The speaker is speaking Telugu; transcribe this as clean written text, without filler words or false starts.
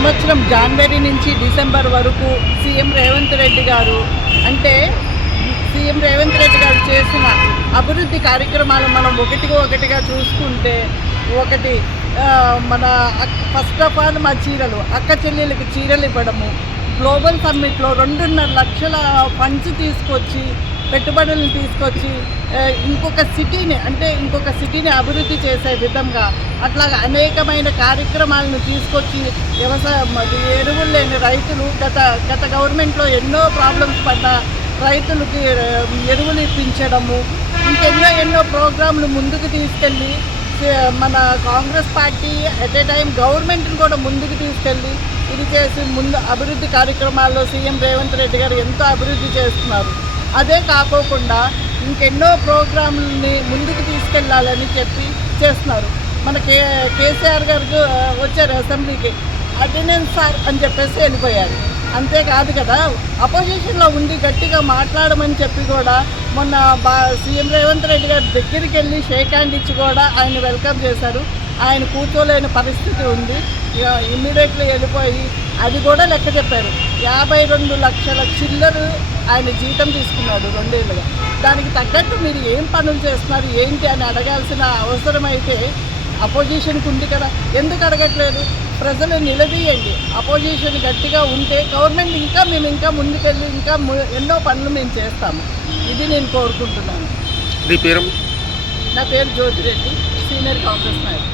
సంవత్సరం జనవరి నుంచి డిసెంబర్ వరకు సీఎం రేవంత్ రెడ్డి గారు చేసిన అభివృద్ధి కార్యక్రమాలు మనం ఒకటిగా చూసుకుంటే ఒకటి మన ఫస్ట్ ఆఫ్ ఆల్ మా చీరలు అక్క చెల్లెళ్ళకి చీరలు ఇవ్వడము, గ్లోబల్ సమ్మిట్లో 2.5 లక్షల ఫండ్స్ తీసుకొచ్చి పెట్టుబడులను తీసుకొచ్చి ఇంకొక సిటీని అభివృద్ధి చేసే విధంగా అట్లాగా అనేకమైన కార్యక్రమాలను తీసుకొచ్చి ఎరువులు లేని రైతులు గత గవర్నమెంట్లో ఎన్నో ప్రాబ్లమ్స్ పడ్డ రైతులకి ఎరువులు ఇప్పించడము, ఎన్నో ప్రోగ్రాంలు ముందుకు తీసుకెళ్ళి మన Congress party at a time గవర్నమెంట్ని కూడా ముందుకు తీసుకెళ్ళి ఇది చేసి అభివృద్ధి కార్యక్రమాల్లో సీఎం రేవంత్ రెడ్డి గారు ఎంతో అభివృద్ధి చేస్తున్నారు. అదే కాకోకుండా ఇంకెన్నో ప్రోగ్రాంలని ముందుకు తీసుకెళ్లాలని చెప్పి చేస్తున్నారు. మన కేసీఆర్ గారు వచ్చారు అసెంబ్లీకి, అటెండెన్స్ సార్ అని చెప్పేసి వెళ్ళిపోయారు. అంతేకాదు కదా, అపోజిషన్లో ఉండి గట్టిగా మాట్లాడమని చెప్పి కూడా మొన్న సీఎం రేవంత్ రెడ్డి గారి దగ్గరికి వెళ్ళి షేక్ హ్యాండ్ ఇచ్చి కూడా ఆయన వెల్కమ్ చేశారు. ఆయన కూర్చోలేని పరిస్థితి ఉంది, ఇమ్మీడియట్లీ వెళ్ళిపోయి అది కూడా లెక్క చెప్పారు. 52 లక్షల చిల్లరు ఆయన జీతం తీసుకున్నాడు 2 ఏళ్ళుగా. దానికి తగ్గట్టు మీరు ఏం పనులు చేస్తున్నారు ఏంటి అని అడగాల్సిన అవసరం అయితే అపోజిషన్కి ఉంది కదా, ఎందుకు అడగట్లేదు? ప్రజలు నిలదీయండి. అపోజిషన్ గట్టిగా ఉంటే గవర్నమెంట్ మేము ఇంకా ముందుకెళ్ళి ఎన్నో పనులు మేము చేస్తాము. ఇది నేను కోరుకుంటున్నాను. నా పేరు జ్యోతిరెడ్డి, సీనియర్ కాంగ్రెస్ నాయకుడు.